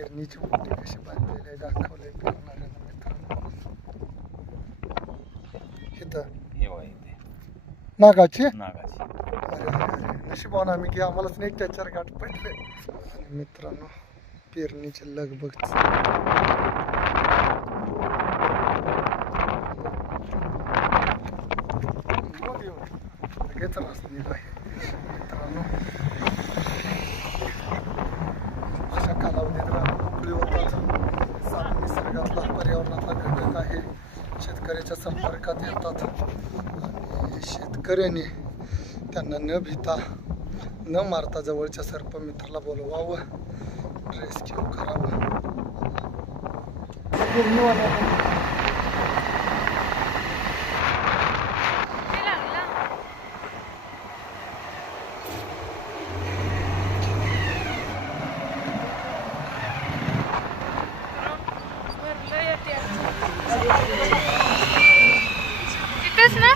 पेरणीची मोठी कशी बांधलेली आहे दाखवले पेरणाऱ्याला मित्रांनो. इथं. हे नागाची? नागाची. नशिबान आम्ही की आम्हालाच नाही त्याच्यावर गाठ पडले. आणि मित्रांनो पेरणीची लगबग शेतकऱ्याच्या संपर्कात येतात. आणि शेतकऱ्याने त्यांना न भिता न मारता जवळच्या सर्पमित्राला बोलवावं रेस्क्यू करावं तिथेच ना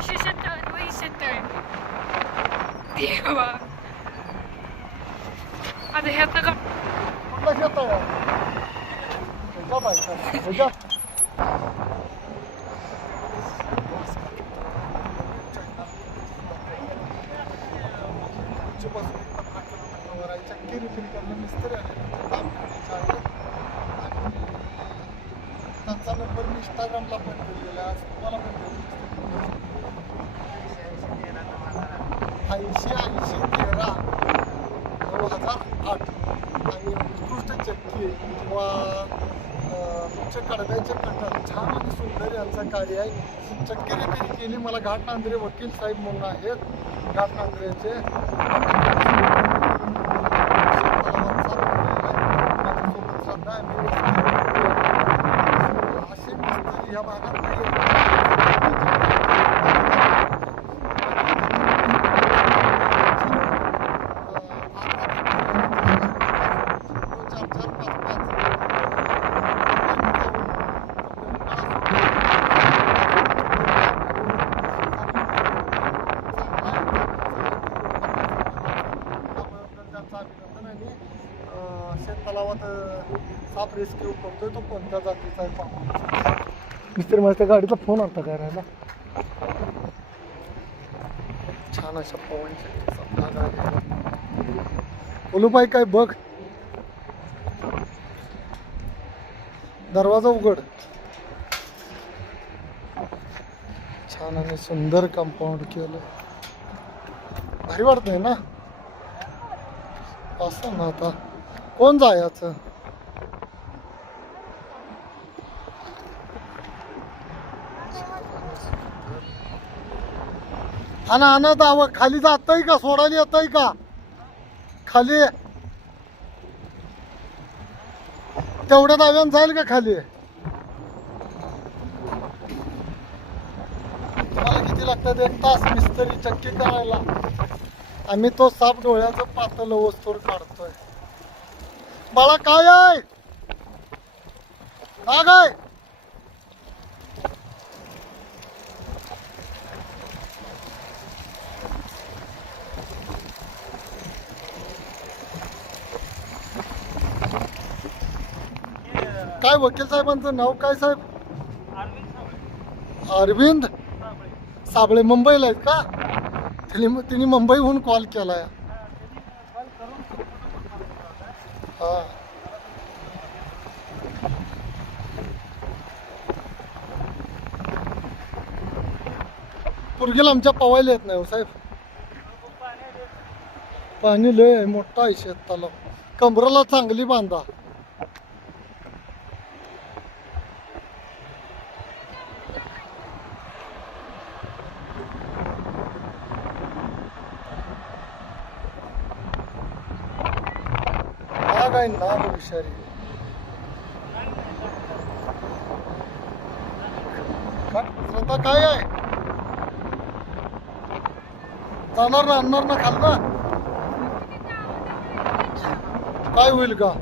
शिशेतळ वैशेतळ देवा आता ह्यातनं का कुठला शेत आहे ह्याच्या बायका, ह्याच्या. वरायच्या किरीकिरी करणं मिस्त्री आले त्यांचा नंबर मी इंस्टाग्रामला पण ठेवलेला आज तुम्हाला पण ऐंशी ऐंशी तेरा नऊ हजार आठ. आणि उत्कृष्ट चक्की किंवा तुमच्या कडव्याचे कटर छान आणि सुंदर यांचं कार्य आहे. चक्की रिपेरी केली. मला घाट नांदरे वकील साहेब म्हणून आहेत. घाट नांदरेचे माझ्यासोबत श्रद्धा आहे. मी असे मिस्त्री या भागात शेततलावात साप रेस्क्यू करतोय तो कोणत्या जातीचा आहे मिस्त्री माझ्या गाडीचा फोन आलता करायला. छान अशा पवन बोलू काय बघ. दरवाजा उघड. छान आणि सुंदर कंपाऊंड केलं. भारी वाटतंय ना? असं ना आता. कोण जायचं? आणि आणत आव खाली जातय का? सोडायला येतय का? खाली. तेवढ्या दाव्यानं जाईल का खाली? तुम्हाला किती लागतात? एक तास मिस्त्री चक्की करायला. आम्ही तो साप डोळ्याचं पातळ वस्तूर काढतोय. बाळा काय आहे? का काय काय वकील साहेबांचं नाव काय साहेब? अरविंद साबळे. मुंबईला आहेत का? तिने मुंबईहून कॉल केलाय. हा. पुरगीला आमच्या पवायला येत नाही हो साहेब. पाणी लय आहे मोठा आहे शेत तलाव. कमराला चांगली बांधा. नाग आहे नाग विषारी स्वतः काय? आहे? जाणार ना आणणार ना खाल्लं काय होईल का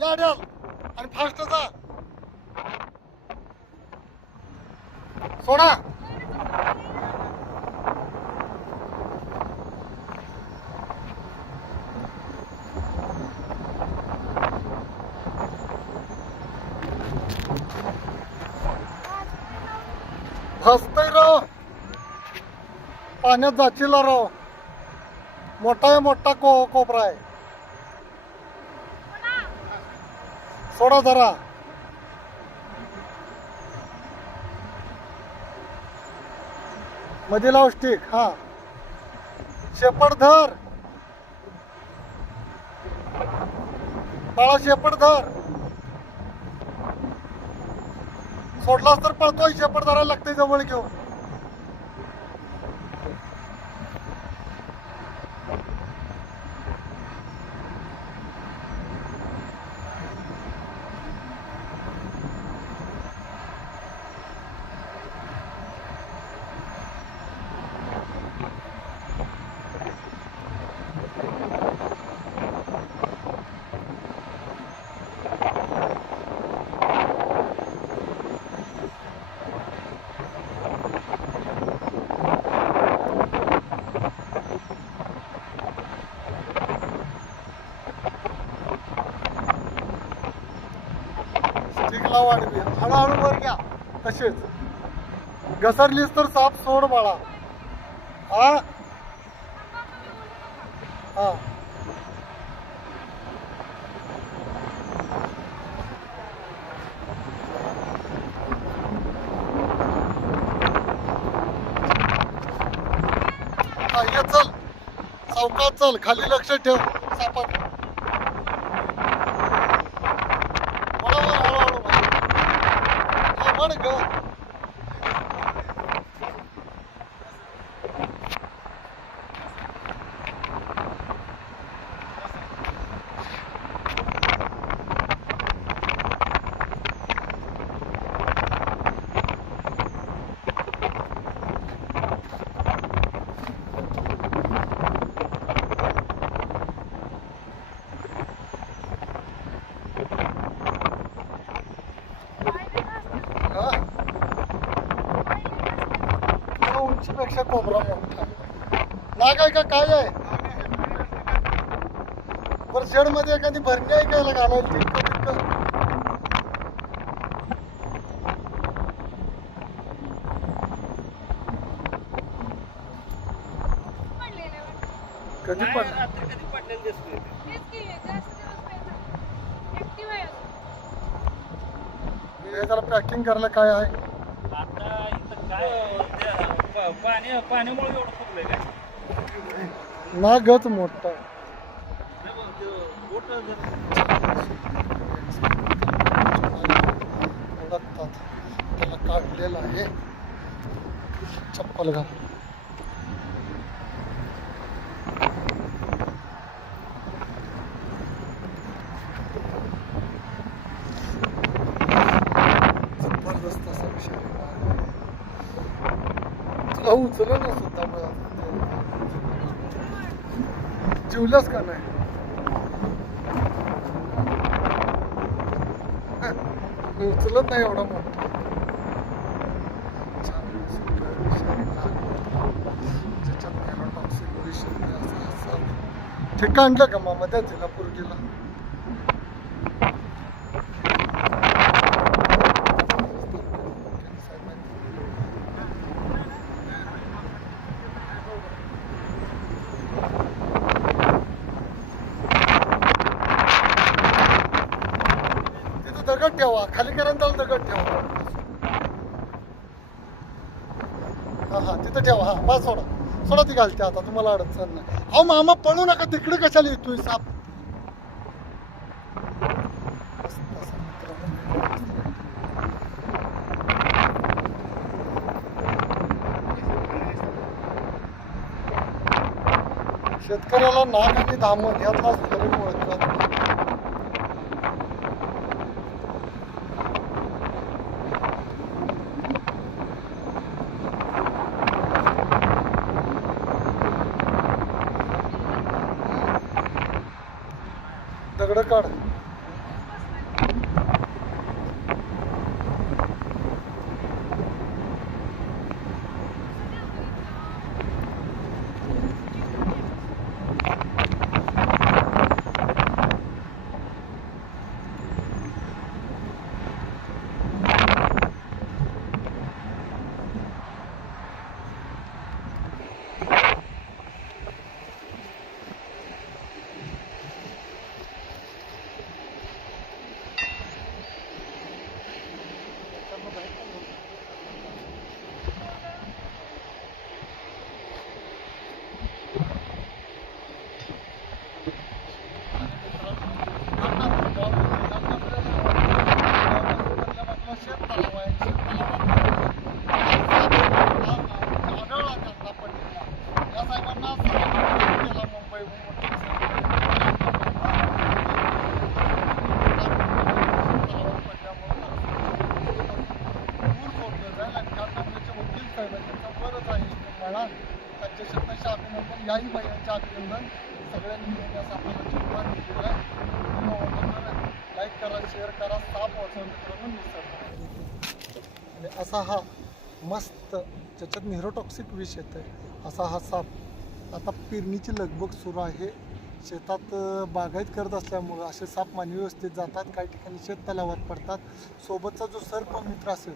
गाड्याल आणि फास्ट जा सोडा फसतय राव. पाण्यात जाचीला राव. मोठा आहे मोठा को कोपरा आहे. सोडा जरा. मध्ये लाव स्टिक हा. शेपट धर बाळा शेपट धर सोडलास तर पळतोय शेपट धरायला लागतंय जवळ घेऊन. स्टिक लाव हळूहळू वर घ्या. तसेच घसरलीस तर साप सोड बाळा. हा. हा ये चल. सावकाश चल. खाली लक्ष ठेव. सापात want to go. उंचीपेक्षा कोबरा मोठा नाग आहे का काय आहे? बरं शेडमध्ये एखादी भरणी आहे काय घालायला तितकं तितकं कधी पण रात्री कधी पडलेलं दिसतोय जरा पॅकिंग करायला काय आहे आता इथं काय त्या प- पाणी पाण्यामुळे एवढं फुगलंय काय? नागच मोठा. नाही बघ, ते बोट जर- ओळखतात त्याला काढलेलं आहे. चप्पल घाल जबरदस्त असा विषय आहे. तुला ना सुद्धा मग. जेवलास का नाही? मी उचलत नाही एवढा मोठा. छान ज्याच्यात का मामा त्या तिला पोरगीला तिथं दगड ठेवा. खाली करा दगड ठेवा. हा हा तिथं ठेवा. हा बस सोडा. सोडा ती घालते आता. तुम्हाला अडचण नाही. अहो मामा पळू नका. तिकडे कशाला येतोय साप? शेतकऱ्याला नाग आणि दामन यातला फरक ओळखला दगड काढ करा साप वाचवा असा हा मस्त ज्याच्यात निरोटॉक्सिक विष येत आहे असा हा साप. आता पेरणीची लगबग सुरू आहे. शेतात बागायत करत असल्यामुळं असे साप मानवी वस्तीत जातात. काही ठिकाणी शेत तलावात पडतात. सोबतचा जो सर्प मित्र असेल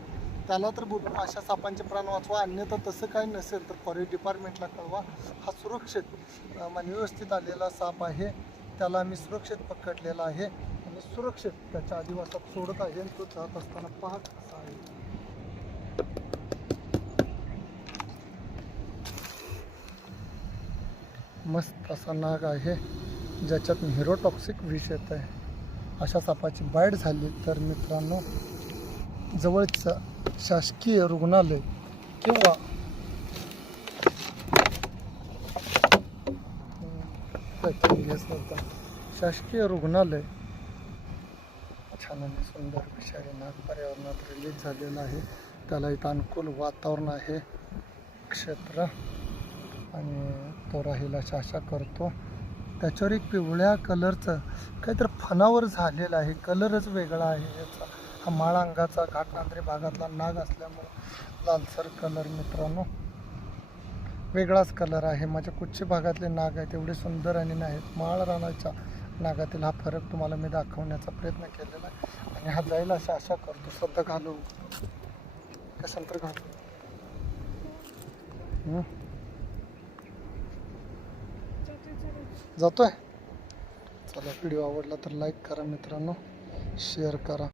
त्याला तर बोलून अशा सापांचे प्राण वाचवा. अन्यथा तसं काही नसेल तर फॉरेस्ट डिपार्टमेंटला कळवा. हा सुरक्षित मानवी व्यवस्थित आलेला साप आहे. त्याला आम्ही सुरक्षित पकडलेला आहे. आणि सुरक्षित त्याच्या आदिवासात सोडत आहे. आणि तो जात असताना पाहत असा आहे मस्त असा नाग आहे ज्याच्यात हिरोटॉक्सिक विष येत आहे अशा सापाची बाईट झाली तर मित्रांनो जवळचं शासकीय रुग्णालय किंवा शासकीय रुग्णालय छान आणि सुंदर विषारी नाग पर्यावरणात रिलीज झालेलं आहे. त्याला इथं अनुकूल वातावरण आहे. क्षेत्र. आणि तो राहील अशा आशा करतो. त्याच्यावर एक पिवळ्या कलरचं काहीतरी फणावर झालेलं आहे. कलरच वेगळा आहे याचा. हा माळ अंगाचा घाटनांद्री भागातला नाग असल्यामुळं लालसर कलर मित्रांनो. वेगळाच कलर आहे. माझ्या कुच्छ भागातले नाग आहेत एवढे सुंदर आणि नाहीत. माळ रानाच्या नागातील हा फरक तुम्हाला मी दाखवण्याचा प्रयत्न केलेला आहे. आणि हा जाईल अशी आशा करतो. सध्या घालू. कशांतर घालू? जातोय? चला व्हिडिओ आवडला तर लाईक करा मित्रांनो. शेअर करा.